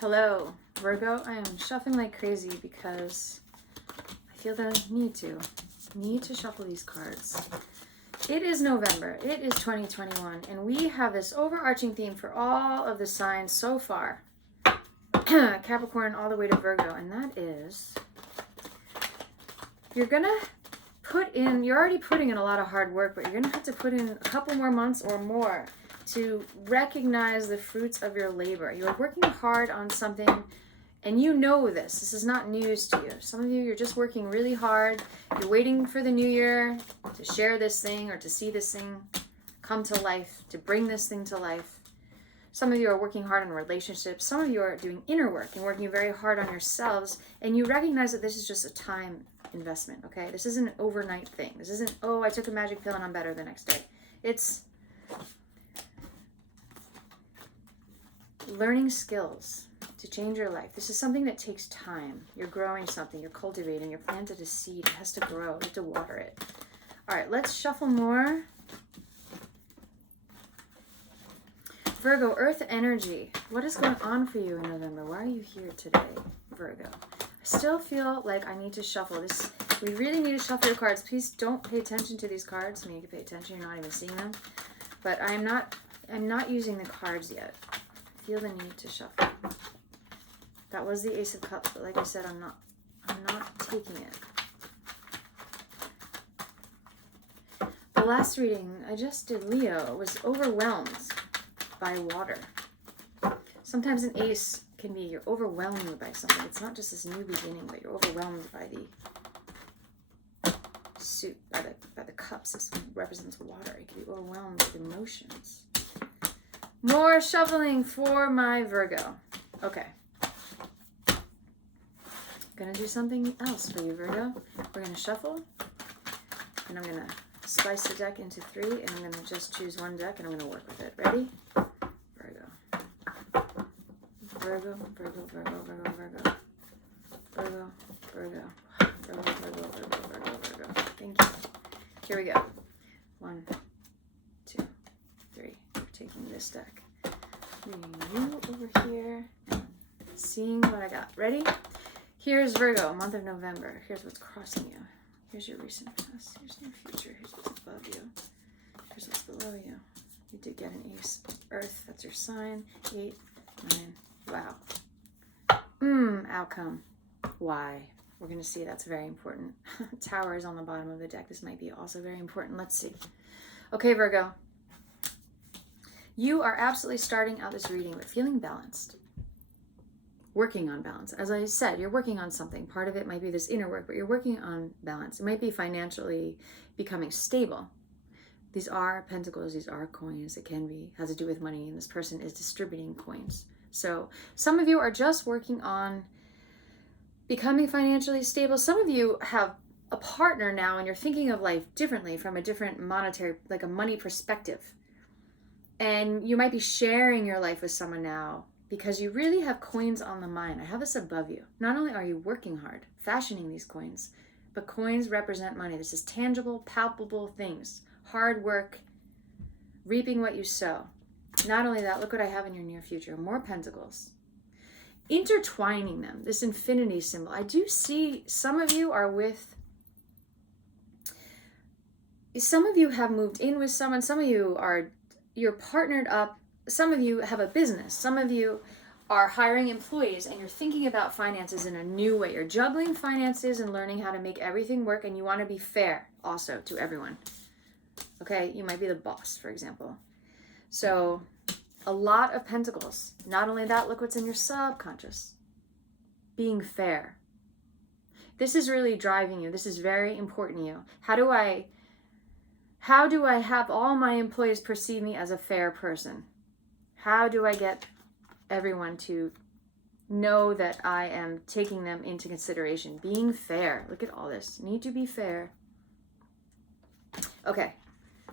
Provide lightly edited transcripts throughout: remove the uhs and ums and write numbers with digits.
Hello, Virgo. I am shuffling like crazy because I feel the need to shuffle these cards. It is November. It is 2021, and we have this overarching theme for all of the signs so far. Capricorn all the way to Virgo, and that is you're already putting in a lot of hard work, but you're gonna have to put in a couple more months or more to recognize the fruits of your labor. You're working hard on something, and you know this. This is not news to you. Some of you, you're just working really hard. You're waiting for the new year to share this thing or to see this thing come to life, to bring this thing to life. Some of you are working hard on relationships. Some of you are doing inner work and working very hard on yourselves, and you recognize that this is just a time investment, okay? This isn't an overnight thing. This isn't, oh, I took a magic pill and I'm better the next day. It's learning skills to change your life. This is something that takes time. You're growing something, you're cultivating, you're planted a seed. It has to grow, you have to water it. All right, let's shuffle more. Virgo, earth energy. What is going on for you in November? Why are you here today, Virgo? I still feel like I need to shuffle this. We really need to shuffle your cards. Please don't pay attention to these cards. I mean, you can pay attention, you're not even seeing them. But I'm not using the cards yet. Feel the need to shuffle. That was the Ace of Cups, but like I said, I'm not taking it. The last reading I just did, Leo, was overwhelmed by water. Sometimes an ace can be you're overwhelmed by something. It's not just this new beginning, but you're overwhelmed by the suit, by the cups. This represents water. You can be overwhelmed with emotions. More shuffling for my Virgo. Okay. Gonna do something else for you, Virgo. We're gonna shuffle, and I'm gonna slice the deck into 3, and I'm gonna just choose one deck, and I'm gonna work with it. Ready? Virgo. Virgo, Virgo, Virgo, Virgo, Virgo. Virgo, Virgo. Virgo, Virgo, Virgo, Virgo, Virgo. Thank you. Here we go. 1, 2, 3. We're taking this deck. Bringing you over here and seeing what I got. Ready? Here's Virgo, month of November. Here's what's crossing you. Here's your recent past. Here's your future. Here's what's above you. Here's what's below you. You did get an ace. Earth, that's your sign. 8, 9. Wow. Outcome. Why? We're going to see. That's very important. Tower is on the bottom of the deck. This might be also very important. Let's see. Okay, Virgo. You are absolutely starting out this reading with feeling balanced. Working on balance. As I said, you're working on something. Part of it might be this inner work, but you're working on balance. It might be financially becoming stable. These are pentacles, these are coins. It can be, has to do with money, and this person is distributing coins. So some of you are just working on becoming financially stable. Some of you have a partner now, and you're thinking of life differently from a different monetary, like a money perspective. And you might be sharing your life with someone now, because you really have coins on the mind. I have this above you. Not only are you working hard, fashioning these coins, but coins represent money. This is tangible, palpable things. Hard work, reaping what you sow. Not only that, look what I have in your near future. More pentacles. Intertwining them, this infinity symbol. I do see some of you are with, some of you have moved in with someone. Some of you you're partnered up. Some of you have a business. Some of you are hiring employees, and you're thinking about finances in a new way. You're juggling finances and learning how to make everything work, and you want to be fair also to everyone. Okay, you might be the boss, for example. So a lot of pentacles. Not only that, look what's in your subconscious. Being fair. This is really driving you. This is very important to you. How do I have all my employees perceive me as a fair person? How do I get everyone to know that I am taking them into consideration? Being fair. Look at all this. Need to be fair. Okay.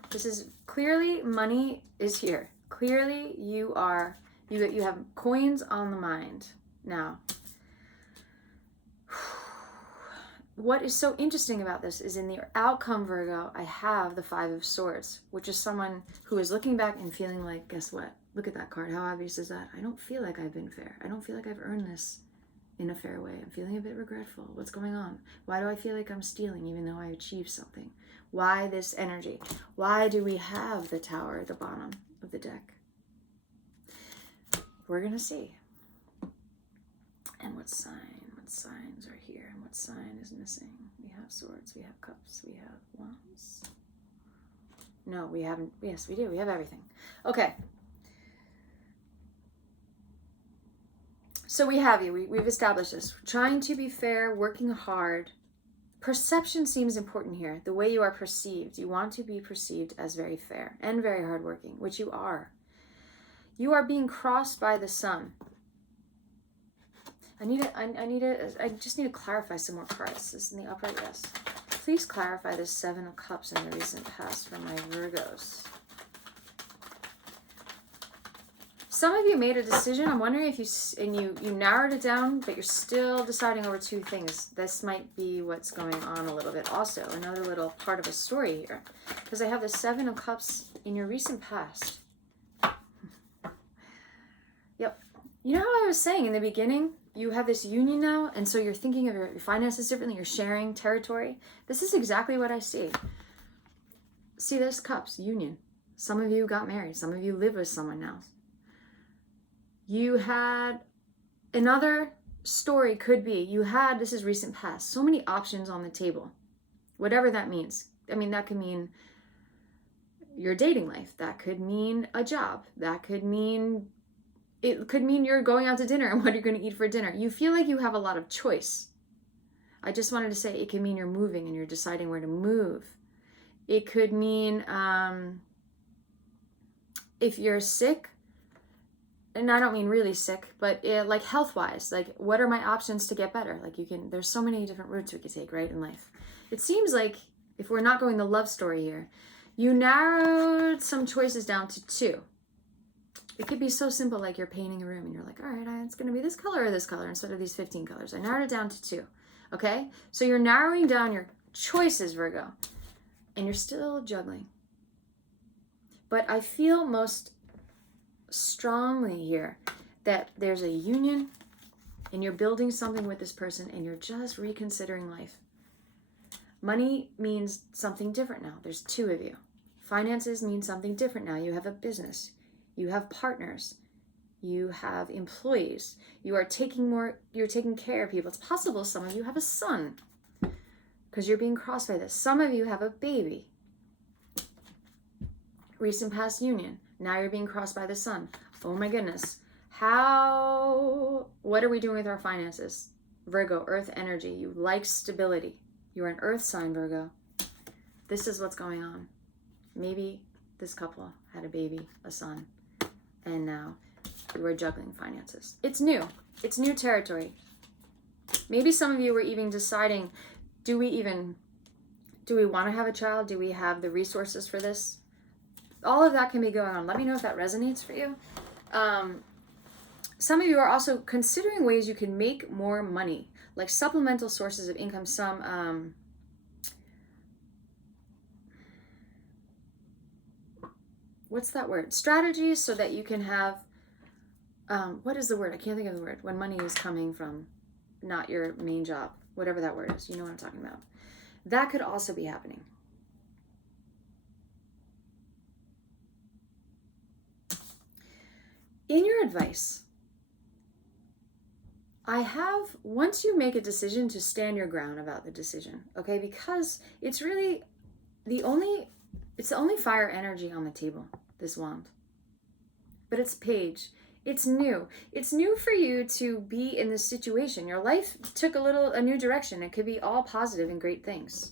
This is clearly money is here. Clearly you have coins on the mind. Now, what is so interesting about this is in the outcome, Virgo, I have the Five of Swords, which is someone who is looking back and feeling like, guess what? Look at that card. How obvious is that? I don't feel like I've been fair. I don't feel like I've earned this in a fair way. I'm feeling a bit regretful. What's going on? Why do I feel like I'm stealing even though I achieved something? Why this energy? Why do we have the Tower at the bottom of the deck? We're going to see. And what signs are here, and what sign is missing? We have swords, we have cups, we have wands. No, we haven't. Yes, we do. We have everything. Okay. So we have you. We've established this. Trying to be fair, working hard. Perception seems important here. The way you are perceived. You want to be perceived as very fair and very hardworking, which you are. You are being crossed by the sun. I just need to clarify some more cards. This is in the upright, yes. Please clarify this Seven of Cups in the recent past for my Virgos. Some of you made a decision. I'm wondering if you narrowed it down, but you're still deciding over two things. This might be what's going on a little bit also. Another little part of a story here. Because I have the Seven of Cups in your recent past. Yep. You know how I was saying in the beginning? You have this union now, and so you're thinking of your finances differently. You're sharing territory. This is exactly what I see. See, there's cups, union. Some of you got married. Some of you live with someone now. You had another story could be you had, this is recent past, so many options on the table. Whatever that means. I mean, that could mean your dating life. That could mean a job. That could mean... It could mean you're going out to dinner and what you're going to eat for dinner. You feel like you have a lot of choice. I just wanted to say it could mean you're moving and you're deciding where to move. It could mean if you're sick, and I don't mean really sick, but like health-wise, like what are my options to get better? Like there's so many different routes we could take, right, in life. It seems like if we're not going the love story here, you narrowed some choices down to two. It could be so simple, like you're painting a room and you're like, all right, it's going to be this color or this color instead of these 15 colors. I narrowed it down to two, okay? So you're narrowing down your choices, Virgo, and you're still juggling. But I feel most strongly here that there's a union and you're building something with this person and you're just reconsidering life. Money means something different now. There's two of you. Finances mean something different now. You have a business. You have partners, you have employees, you're taking care of people. It's possible some of you have a son because you're being crossed by this. Some of you have a baby. Recent past union, now you're being crossed by the sun. Oh my goodness. What are we doing with our finances? Virgo, earth energy, you like stability. You're an earth sign, Virgo. This is what's going on. Maybe this couple had a baby, a son. And now you are juggling finances. It's new. It's new territory. Maybe some of you were even deciding, do we want to have a child? Do we have the resources for this? All of that can be going on. Let me know if that resonates for you. Some of you are also considering ways you can make more money, like supplemental sources of income. Some what's that word? Strategies so that you can have, what is the word? I can't think of the word. When money is coming from not your main job, whatever that word is. You know what I'm talking about. That could also be happening. In your advice, I have, once you make a decision, to stand your ground about the decision, okay? Because it's really it's the only fire energy on the table, this wand. But it's page. It's new. It's new for you to be in this situation. Your life took a new direction. It could be all positive and great things.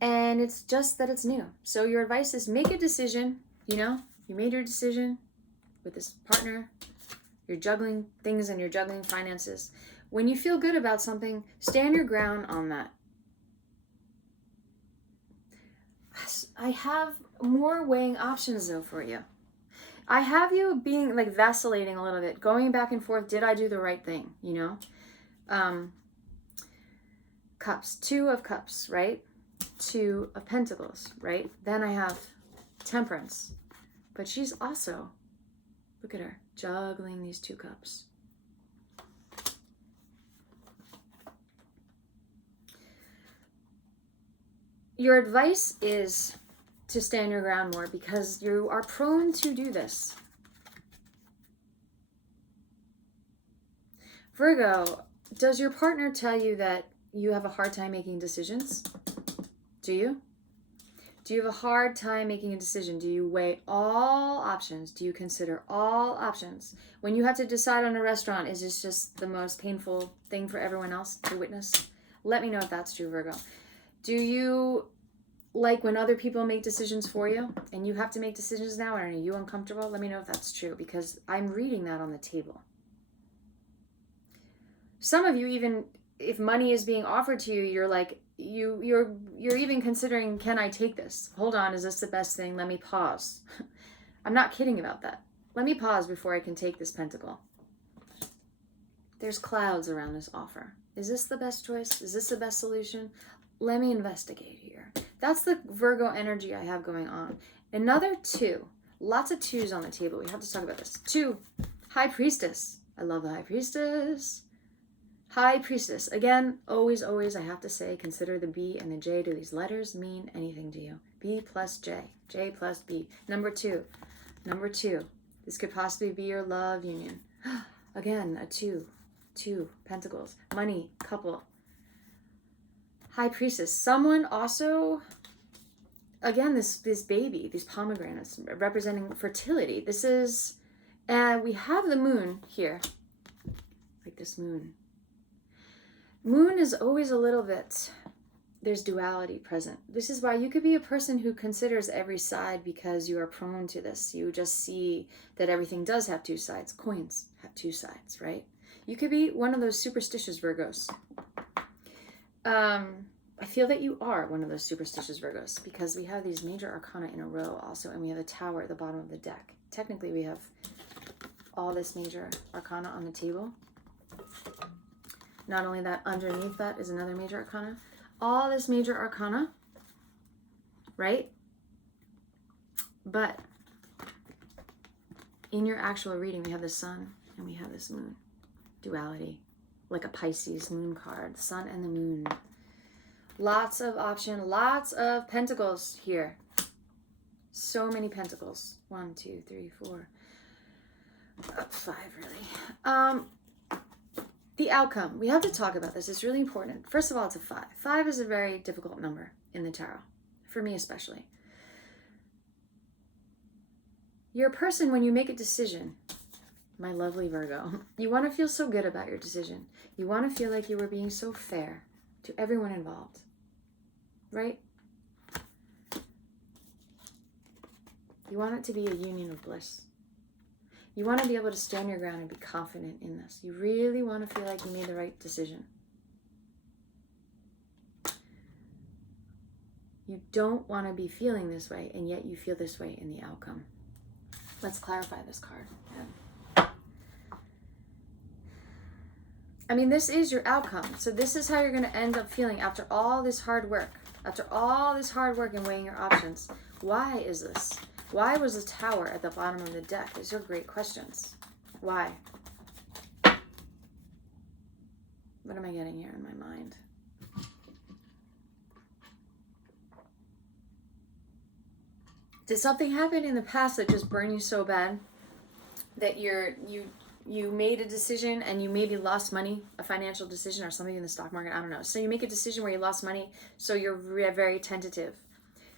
And it's just that it's new. So your advice is make a decision. You made your decision with this partner. You're juggling things and you're juggling finances. When you feel good about something, stand your ground on that. I have more weighing options though for you. I have you being vacillating a little bit, going back and forth. Did I do the right thing? Cups, 2 of Cups, right? 2 of Pentacles, right? Then I have Temperance. But she's also, look at her, juggling these 2 cups. Your advice is to stand your ground more because you are prone to do this. Virgo, does your partner tell you that you have a hard time making decisions? Do you? Do you have a hard time making a decision? Do you weigh all options? Do you consider all options? When you have to decide on a restaurant, is this just the most painful thing for everyone else to witness? Let me know if that's true, Virgo. Do you like when other people make decisions for you and you have to make decisions now, and are you uncomfortable? Let me know if that's true because I'm reading that on the table. Some of you, even if money is being offered to you, you're like, you're even considering, can I take this? Hold on, is this the best thing? Let me pause. I'm not kidding about that. Let me pause before I can take this pentacle. There's clouds around this offer. Is this the best choice? Is this the best solution? Let me investigate here. That's the Virgo energy I have going on. Another 2. Lots of 2s on the table. We have to talk about this. 2, High Priestess. I love the High Priestess. High Priestess. Again, always, I have to say, consider the B and the J. Do these letters mean anything to you? B plus J. J plus B. Number 2. Number 2. This could possibly be your love union. Again, a 2. 2 Pentacles. Money. Couple. High Priestess. Someone also, again, this baby, these pomegranates representing fertility. This is, and we have the moon here. Like this moon. Moon is always a little bit, there's duality present. This is why you could be a person who considers every side because you are prone to this. You just see that everything does have 2 sides. Coins have 2 sides, right? You could be one of those superstitious Virgos. I feel that you are one of those superstitious Virgos because we have these major arcana in a row also, and we have a tower at the bottom of the deck. Technically, we have all this major arcana on the table. Not only that, underneath that is another major arcana. All this major arcana, right? But in your actual reading, we have the sun and we have this moon. Duality, like a Pisces moon card, the sun and the moon. Lots of option, lots of pentacles here. So many pentacles. 1, 2, 3, 4. 5, really. The outcome. We have to talk about this. It's really important. First of all, it's a 5. 5 is a very difficult number in the tarot, for me especially. You're a person, when you make a decision, my lovely Virgo, you want to feel so good about your decision. You want to feel like you were being so fair to everyone involved, right? You want it to be a union of bliss. You want to be able to stand your ground and be confident in this. You really want to feel like you made the right decision. You don't want to be feeling this way, and yet you feel this way in the outcome. Let's clarify this card. Yeah. I mean, this is your outcome. So this is how you're going to end up feeling after all this hard work. After all this hard work and weighing your options. Why is this? Why was the tower at the bottom of the deck? These are great questions. Why? What am I getting here in my mind? Did something happen in the past that just burned you so bad that you made a decision and you maybe lost money, a financial decision or something in the stock market? I don't know. So you make a decision where you lost money, so you're very tentative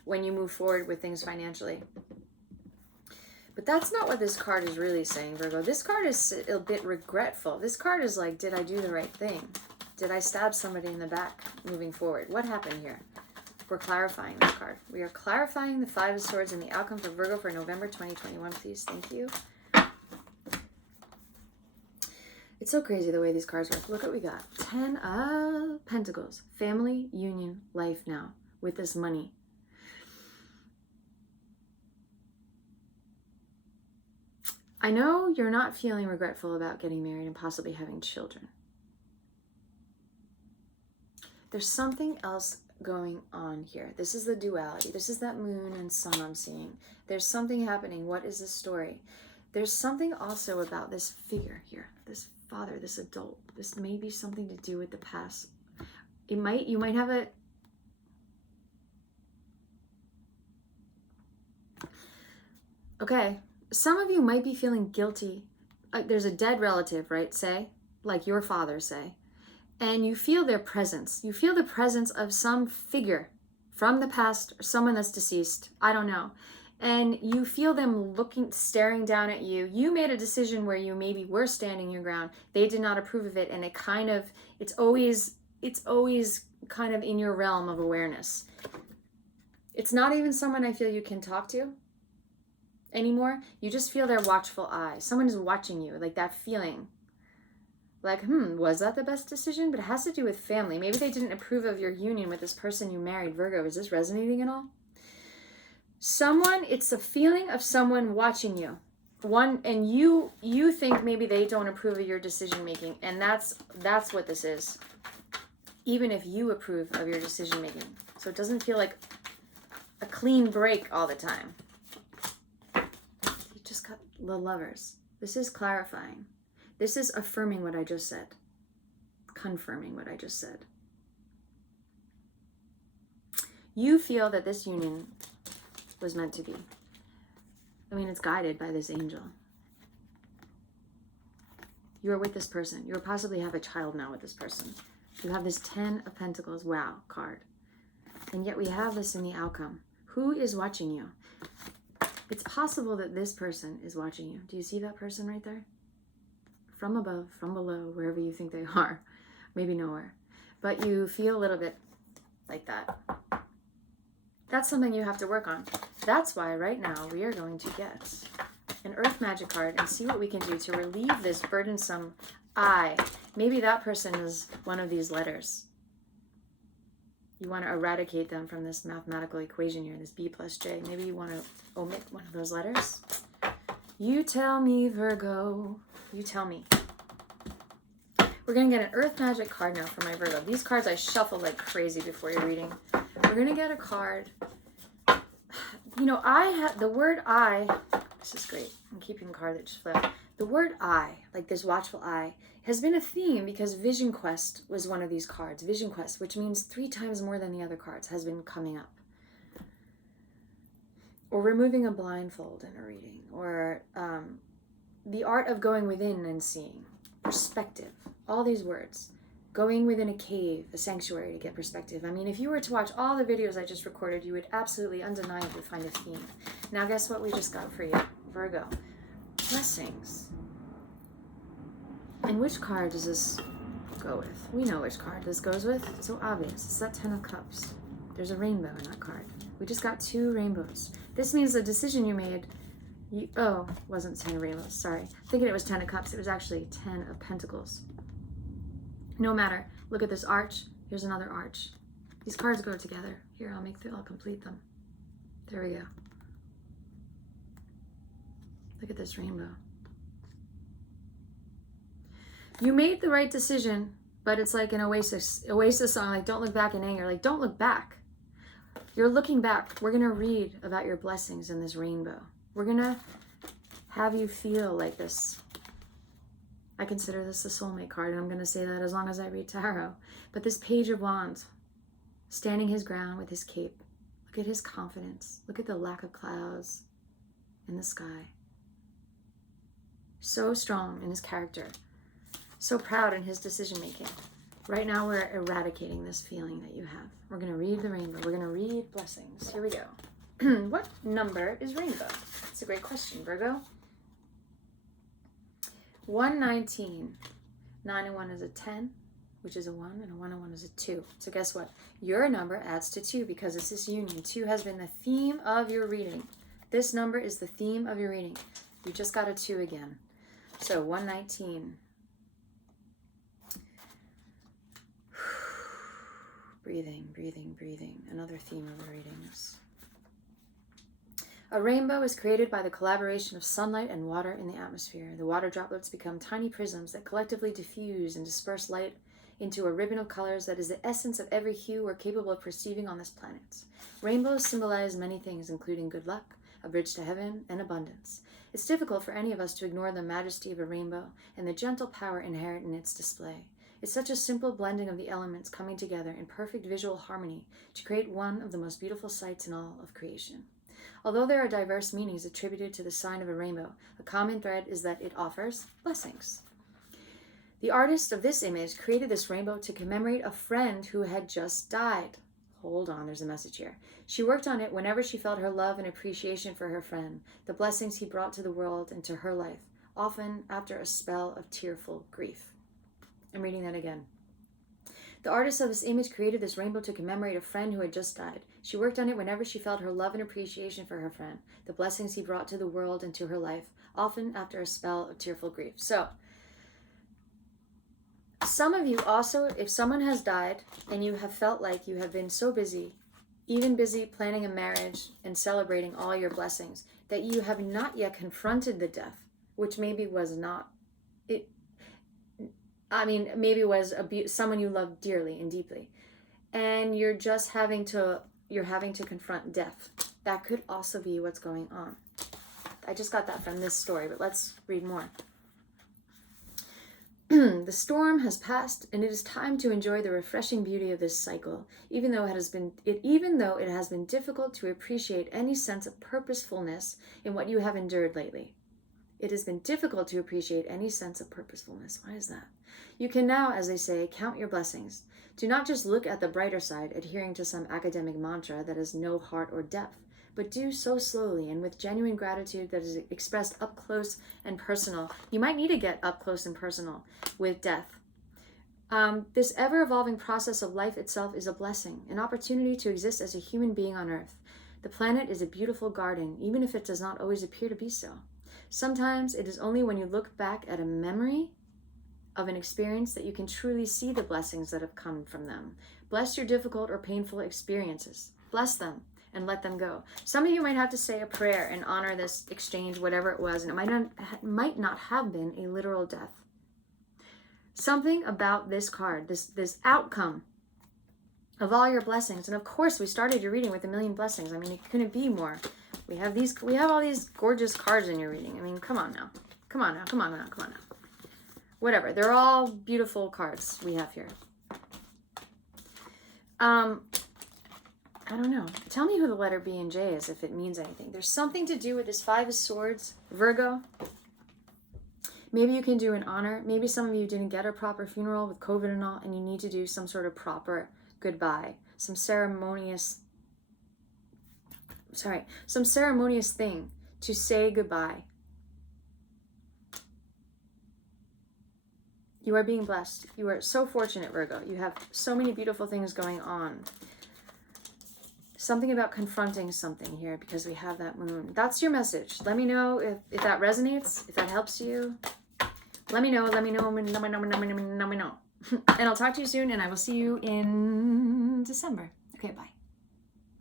when you move forward with things financially. But that's not what this card is really saying, Virgo. This card is a bit regretful. This card is like, did I do the right thing? Did I stab somebody in the back moving forward? What happened here? We're clarifying this card. We are clarifying the 5 of Swords and the outcome for Virgo for November 2021, please. Thank you. It's so crazy the way these cards work. Look what we got. 10 of Pentacles. Family, union, life now with this money. I know you're not feeling regretful about getting married and possibly having children. There's something else going on here. This is the duality. This is that moon and sun I'm seeing. There's something happening. What is this story? There's something also about this figure here, this father, this adult. This may be something to do with the past. You might have a, okay, some of you might be feeling guilty. There's a dead relative, right? Say, like your father, say, and you feel their presence. You feel the presence of some figure from the past, or someone that's deceased. I don't know. And you feel them looking, staring down at you. You made a decision where you maybe were standing your ground. They did not approve of it. And it kind of, it's always kind of in your realm of awareness. It's not even someone I feel you can talk to anymore. You just feel their watchful eye. Someone is watching you, like that feeling. Like, was that the best decision? But it has to do with family. Maybe they didn't approve of your union with this person you married. Virgo, is this resonating at all? It's a feeling of someone watching you. And you think maybe they don't approve of your decision making. And that's what this is. Even if you approve of your decision making. So it doesn't feel like a clean break all the time. You just got the Lovers. This is clarifying. This is affirming what I just said. Confirming what I just said. You feel that this union was meant to be. I mean, it's guided by this angel. You are with this person. You possibly have a child now with this person. You have this 10 of Pentacles, wow, card. And yet we have this in the outcome. Who is watching you? It's possible that this person is watching you. Do you see that person right there? From above, from below, wherever you think they are. Maybe nowhere. But you feel a little bit like that. That's something you have to work on. That's why right now we are going to get an Earth Magic card and see what we can do to relieve this burdensome I. Maybe that person is one of these letters. You want to eradicate them from this mathematical equation here, this B plus J. Maybe you want to omit one of those letters. You tell me, Virgo. You tell me. We're going to get an Earth Magic card now for my Virgo. These cards I shuffle like crazy before your reading. We're going to get a card. You know, the word I, this is great. I'm keeping a card that just flipped. The word I, like this watchful eye, has been a theme because Vision Quest was one of these cards. Vision Quest, which means 3 times more than the other cards, has been coming up. Or removing a blindfold in a reading. Or the art of going within and seeing. Perspective. All these words. Going within a cave, a sanctuary to get perspective. I mean, if you were to watch all the videos I just recorded, you would absolutely, undeniably find a theme. Now, guess what we just got for you, Virgo? Blessings. And which card does this go with? We know which card this goes with. It's so obvious. It's that 10 of Cups. There's a rainbow in that card. We just got 2 rainbows. This means the decision you made, wasn't 10 of rainbows, sorry. Thinking it was 10 of Cups. It was actually 10 of Pentacles. No matter. Look at this arch. Here's another arch. These cards go together. Here, I'll complete them. There we go. Look at this rainbow. You made the right decision, but it's like an Oasis song, like don't look back in anger. Like don't look back. You're looking back. We're going to read about your blessings in this rainbow. We're going to have you feel like this. I consider this the soulmate card, and I'm going to say that as long as I read tarot. But this Page of Wands, standing his ground with his cape. Look at his confidence. Look at the lack of clouds in the sky. So strong in his character. So proud in his decision making. Right now we're eradicating this feeling that you have. We're going to read the rainbow. We're going to read blessings. Here we go. What number is rainbow? That's a great question, Virgo. 119. 9 and 1 is a 10, which is a 1, and a 1 and 1 is a 2. So guess what? Your number adds to 2 because it's this union. 2 has been the theme of your reading. This number is the theme of your reading. You just got a 2 again. So 119. Breathing, breathing, breathing. Another theme of the readings. A rainbow is created by the collaboration of sunlight and water in the atmosphere. The water droplets become tiny prisms that collectively diffuse and disperse light into a ribbon of colors that is the essence of every hue we're capable of perceiving on this planet. Rainbows symbolize many things, including good luck, a bridge to heaven, and abundance. It's difficult for any of us to ignore the majesty of a rainbow and the gentle power inherent in its display. It's such a simple blending of the elements coming together in perfect visual harmony to create one of the most beautiful sights in all of creation. Although there are diverse meanings attributed to the sign of a rainbow, a common thread is that it offers blessings. The artist of this image created this rainbow to commemorate a friend who had just died. Hold on, there's a message here. She worked on it whenever she felt her love and appreciation for her friend, the blessings he brought to the world and to her life, often after a spell of tearful grief. I'm reading that again. The artist of this image created this rainbow to commemorate a friend who had just died. She worked on it whenever she felt her love and appreciation for her friend, the blessings he brought to the world and to her life, often after a spell of tearful grief. So, some of you also, if someone has died and you have felt like you have been so busy, even busy planning a marriage and celebrating all your blessings, that you have not yet confronted the death, which maybe was not, maybe was someone you loved dearly and deeply, and you're having to confront death. That could also be what's going on. I just got that from this story, but let's read more. The storm has passed, and it is time to enjoy the refreshing beauty of this cycle, even though it has been difficult to appreciate any sense of purposefulness in what you have endured lately. It has been difficult to appreciate any sense of purposefulness. Why is that? You can now, as they say, count your blessings. Do not just look at the brighter side, adhering to some academic mantra that has no heart or depth, but do so slowly and with genuine gratitude that is expressed up close and personal. You might need to get up close and personal with death. This ever-evolving process of life itself is a blessing, an opportunity to exist as a human being on Earth. The planet is a beautiful garden, even if it does not always appear to be so. Sometimes it is only when you look back at a memory of an experience that you can truly see the blessings that have come from them. Bless your difficult or painful experiences. Bless them and let them go. Some of you might have to say a prayer and honor this exchange, whatever it was, and it might not have been a literal death. Something about this card, this outcome of all your blessings, and of course we started your reading with 1,000,000 blessings. I mean, it couldn't be more. We have all these gorgeous cards in your reading. I mean, come on now. Whatever. They're all beautiful cards we have here. I don't know. Tell me who the letter B and J is if it means anything. There's something to do with this 5 of Swords, Virgo. Maybe you can do an honor. Maybe some of you didn't get a proper funeral with COVID and all, and you need to do some sort of proper goodbye, some ceremonious thing to say goodbye. You are being blessed. You are so fortunate, Virgo. You have so many beautiful things going on. Something about confronting something here because we have that moon. That's your message. Let me know if that resonates, if that helps you. Let me know. And I'll talk to you soon, and I will see you in December. Okay, bye.